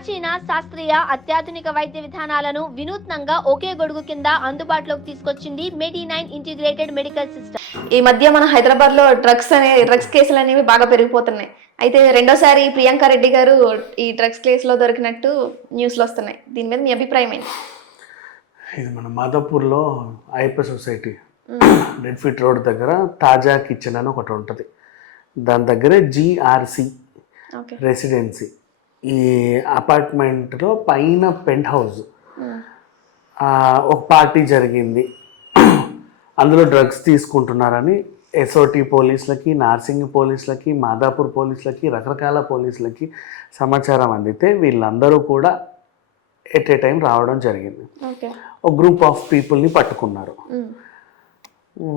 ప్రాచీన శాస్త్రీయ అత్యాధునిక వైద్య విధానాలను వినూత్నంగా ఒకే గొడుగు కింద అందుబాటులోకి తీసుకొచ్చింది Medi Nine integrated medical system. ఈ మధ్య మన హైదరాబాద్లో డ్రగ్స్ అనే డ్రగ్స్ కేసులు అనేవి బాగా పెరిగిపోతున్నాయి. అయితే రెండోసారి ప్రియాంక రెడ్డి గారు ఈ డ్రగ్స్ కేసులో దొరికినట్టు న్యూస్లు వస్తున్నాయి. దీని మీద మీ అభిప్రాయం ఏంటి? ఇది మన మాధవపూర్లో Ayyappa society. Red fit road దగ్గర తాజా కిచెన్ అని ఒకటి ఉంటుంది. దాని దగ్గరే జిఆర్సి ఓకే. రెసిడెన్సీ. ఈ అపార్ట్మెంట్లో పైన పెంట్ హౌస్. ఒక పార్టీ జరిగింది. అందులో డ్రగ్స్ తీసుకుంటున్నారని ఎస్ఓటి పోలీసులకి నార్సింగ్ పోలీసులకి మాదాపూర్ పోలీసులకి రకరకాల పోలీసులకి సమాచారం అందితే వీళ్ళందరూ కూడా ఎట్ ఏ టైం రావడం జరిగింది. ఒక గ్రూప్ ఆఫ్ పీపుల్ని పట్టుకున్నారు.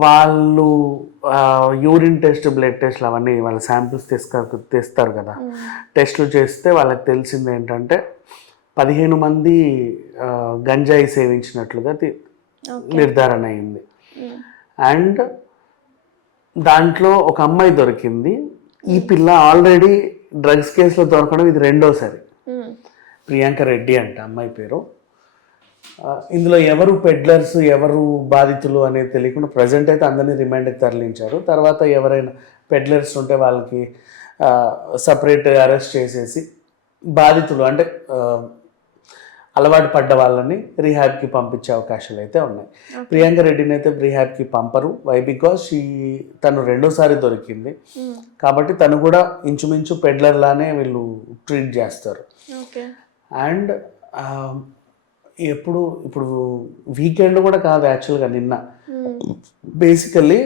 వాళ్ళు యూరిన్ టెస్ట్ బ్లడ్ టెస్ట్లు అవన్నీ వాళ్ళ శాంపిల్స్ తెస్తారు తెస్తారు కదా. టెస్ట్లు చేస్తే వాళ్ళకి తెలిసింది ఏంటంటే పదిహేను మంది గంజాయి సేవించినట్లుగా నిర్ధారణ అయింది. అండ్ దాంట్లో ఒక అమ్మాయి దొరికింది. ఈ పిల్ల ఆల్రెడీ డ్రగ్స్ కేసులో దొరకడం ఇది రెండోసారి. ప్రియాంక రెడ్డి అంట అమ్మాయి పేరు. ఇందులో ఎవరు పెడ్లర్స్ ఎవరు బాధితులు అనేది తెలియకుండా ప్రజెంట్ అయితే అందరినీ రిమాండ్కి తరలించారు. తర్వాత ఎవరైనా పెడ్లర్స్ ఉంటే వాళ్ళకి సపరేట్ అరెస్ట్ చేసేసి బాధితులు అంటే అలవాటు పడ్డ వాళ్ళని రిహాబ్కి పంపించే అవకాశాలు అయితే ఉన్నాయి. ప్రియాంక రెడ్డిని అయితే రిహాబ్కి పంపరు. వై బికాస్ షీ తను రెండోసారి దొరికింది. కాబట్టి తను కూడా ఇంచుమించు పెడ్లర్ లానే వీళ్ళు ట్రీట్ చేస్తారు. అండ్ ఎప్పుడు ఇప్పుడు వీకెండ్ కూడా కాదు యాక్చువల్గా నిన్న. బేసికల్లీ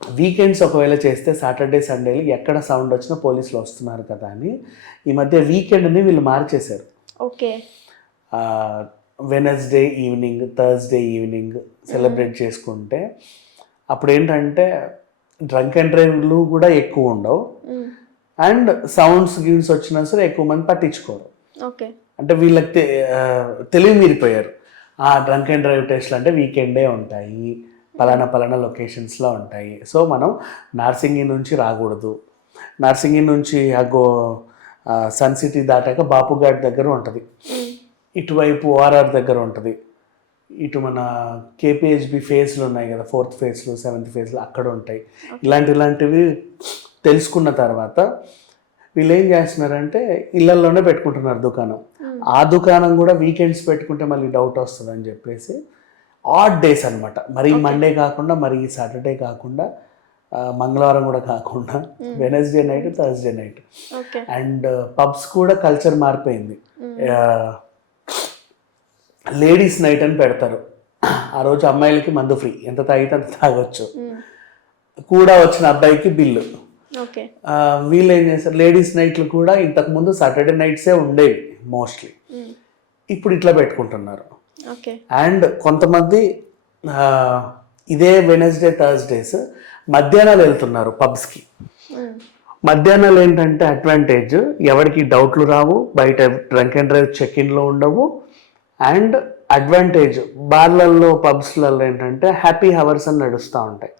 వీకెండ్స్ ఒకవేళ చేస్తే సాటర్డే సండేలు ఎక్కడ సౌండ్ వచ్చినా పోలీసులు వస్తున్నారు కదా అని ఈ మధ్య వీకెండ్ని వీళ్ళు మార్చేశారు. Okay. Wednesday evening Thursday evening celebrate చేసుకుంటే అప్పుడు ఏంటంటే డ్రంక్ అండ్ డ్రైవ్లు కూడా ఎక్కువ ఉండవు. అండ్ సౌండ్స్ గిన్స్ వచ్చినా సరే ఎక్కువ మంది పట్టించుకోరు. ఓకే. అంటే వీళ్ళకి తె- ఆ, తెలివి మీరిపోయారు. ఆ డ్రంక్ అండ్ డ్రైవ్ టెస్ట్లు అంటే వీకెండే ఉంటాయి పలానా పలానా లొకేషన్స్లో ఉంటాయి. సో మనం నార్సింగి నుంచి రాకూడదు. నార్సింగి నుంచి అగో సన్ సిటీ దాటాక బాపుఘాట్ దగ్గర ఉంటుంది. ఇటువైపు ఓఆర్ఆర్ దగ్గర ఉంటుంది. ఇటు మన కేపిహెచ్బి ఫేస్లు ఉన్నాయి కదా ఫోర్త్ ఫేస్లు సెవెంత్ ఫేస్లు అక్కడ ఉంటాయి. ఇలాంటి ఇలాంటివి తెలుసుకున్న తర్వాత వీళ్ళు ఏం చేస్తున్నారంటే ఇళ్ళలోనే పెట్టుకుంటున్నారు దుకాణం. ఆ దుకాణం కూడా వీకెండ్స్ పెట్టుకుంటే మళ్ళీ డౌట్ వస్తుంది అని చెప్పేసి ఆడ్ డేస్ అన్నమాట. మరీ మండే కాకుండా మరీ సాటర్డే కాకుండా మంగళవారం కూడా కాకుండా Wednesday night Thursday night. And pubs కూడా కల్చర్ మారిపోయింది. లేడీస్ నైట్ అని పెడతారు. ఆ రోజు అమ్మాయిలకి మందు ఫ్రీ. ఎంత తాగితే అంత తాగొచ్చు. కూడా వచ్చిన అబ్బాయికి బిల్లు. వీళ్ళు ఏం చేస్తారు లేడీస్ నైట్లు కూడా ఇంతకుముందు సాటర్డే నైట్సే ఉండేవి మోస్ట్లీ. ఇప్పుడు ఇట్లా పెట్టుకుంటున్నారు. ఓకే. అండ్ కొంతమంది ఇదే వెనస్డే థర్స్డేస్ మధ్యాహ్నాలు వెళ్తున్నారు పబ్స్కి. మధ్యాహ్నాలు ఏంటంటే అడ్వాంటేజ్. ఎవరికి డౌట్లు రావు బయట డ్రంక్ అండ్ డ్రైవ్ చెక్ ఇన్లో ఉండవు. అండ్ అడ్వాంటేజ్ బార్లలో పబ్స్లలో ఏంటంటే హ్యాపీ హవర్స్ అని నడుస్తూ ఉంటాయి.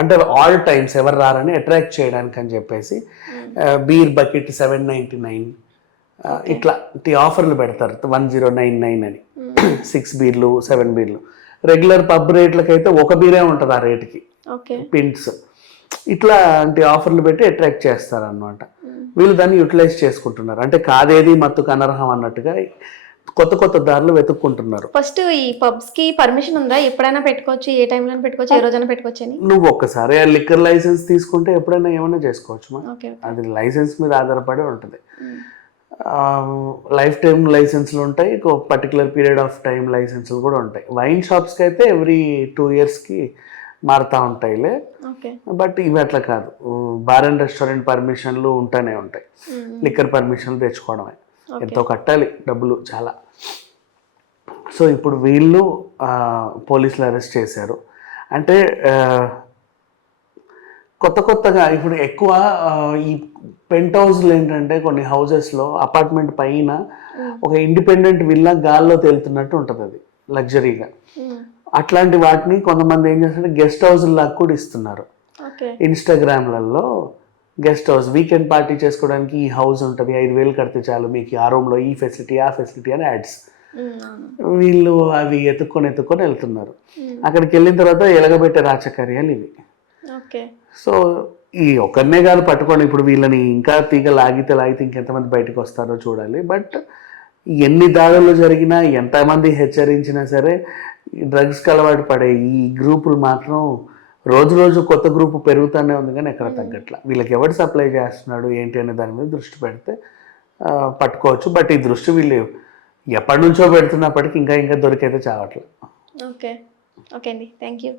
అంటే ఆల్ టైమ్స్ ఎవరు రారని అట్రాక్ట్ చేయడానికి అని చెప్పేసి beer bucket seven ninety nine ఇట్లాంటి ఆఫర్లు పెడతారు. వన్ జీరో నైన్ నైన్ అని. సిక్స్ బీర్లు సెవెన్ బీర్లు. రెగ్యులర్ పబ్ రేట్లకైతే ఒక బీరే ఉంటుంది ఆ రేటుకి. పిన్స్ ఇట్లాంటి ఆఫర్లు పెట్టి అట్రాక్ట్ చేస్తారనమాట వీళ్ళు దాన్ని యూటిలైజ్ చేసుకుంటున్నారు. అంటే కాదేది మత్తుకు అనర్హం అన్నట్టుగా కొత్త కొత్త దారులు వెతుక్కుంటున్నారు. ఫస్ట్ ఈ పబ్స్కి పర్మిషన్ ఉందా? ఎప్పుడైనా పెట్టుకోవచ్చు? ఏ టైంలో పెట్టుకోవచ్చు? ఏ రోజైనా పెట్టుకోవచ్చు అని? నువ్వు ఒక్కసారి ఆ లిక్కర్ లైసెన్స్ తీసుకుంటే ఎప్పుడైనా ఏమైనా చేసుకోవచ్చు అది లైసెన్స్ మీద ఆధారపడి ఉంటుంది. లైఫ్ టైం లైసెన్స్లు ఉంటాయి. పర్టికులర్ పీరియడ్ ఆఫ్ టైం లైసెన్స్లు కూడా ఉంటాయి. వైన్ షాప్స్కి అయితే ఎవ్రీ టూ ఇయర్స్కి మారుతూ ఉంటాయిలే. ఓకే. బట్ ఇవి అట్లా కాదు. బార్ అండ్ రెస్టారెంట్ పర్మిషన్లు ఉంటూనే ఉంటాయి. లిక్కర్ పర్మిషన్లు తెచ్చుకోవడమే. ఎంతో కట్టాలి డబ్బులు చాలా. సో ఇప్పుడు వీళ్ళు పోలీసులు అరెస్ట్ చేశారు. అంటే కొత్త కొత్తగా ఇప్పుడు ఎక్కువ ఈ పెంట్ హౌస్లు ఏంటంటే కొన్ని హౌజెస్లో అపార్ట్మెంట్ పైన ఒక ఇండిపెండెంట్ విల్లా గాల్లో తేలుతున్నట్టు ఉంటుంది అది లగ్జరీగా. అట్లాంటి వాటిని కొంతమంది ఏం చేస్తారంటే గెస్ట్ హౌస్ లాగా కూడా ఇస్తున్నారు. ఇన్స్టాగ్రామ్లలో గెస్ట్ హౌస్ వీకెండ్ పార్టీ చేసుకోవడానికి ఈ హౌస్ ఉంటుంది ఐదు వేలు కడితే చాలు మీకు ఆ రూమ్లో ఈ ఫెసిలిటీ ఆ ఫెసిలిటీ అని యాడ్స్. వీళ్ళు అవి ఎత్తుక్కొని ఎత్తుక్కొని వెళ్తున్నారు. అక్కడికి వెళ్ళిన తర్వాత ఎలగబెట్టే రాచకార్యాలు ఇవి. ఓకే. సో ఈ ఒక్కరినే కాదు పట్టుకొని ఇప్పుడు వీళ్ళని ఇంకా తీగ లాగితే లాగితే ఇంకెంతమంది బయటకు వస్తారో చూడాలి. బట్ ఎన్ని దాడులు జరిగినా ఎంతమంది హెచ్చరించినా సరే డ్రగ్స్కి అలవాటు పడే ఈ గ్రూపులు మాత్రం రోజు రోజు కొత్త గ్రూపు పెరుగుతూనే ఉంది కానీ ఎక్కడ తగ్గట్ల. వీళ్ళకి ఎవడు సప్లై చేస్తున్నాడు ఏంటి అనే దాని మీద దృష్టి పెడితే పట్టుకోవచ్చు. బట్ ఈ దృష్టి వీళ్ళు ఎప్పటి నుంచో పెడుతున్నప్పటికీ ఇంకా ఇంకా దొరికైతే చావట్లేదు. ఓకే. ఓకే అండి. Thank you.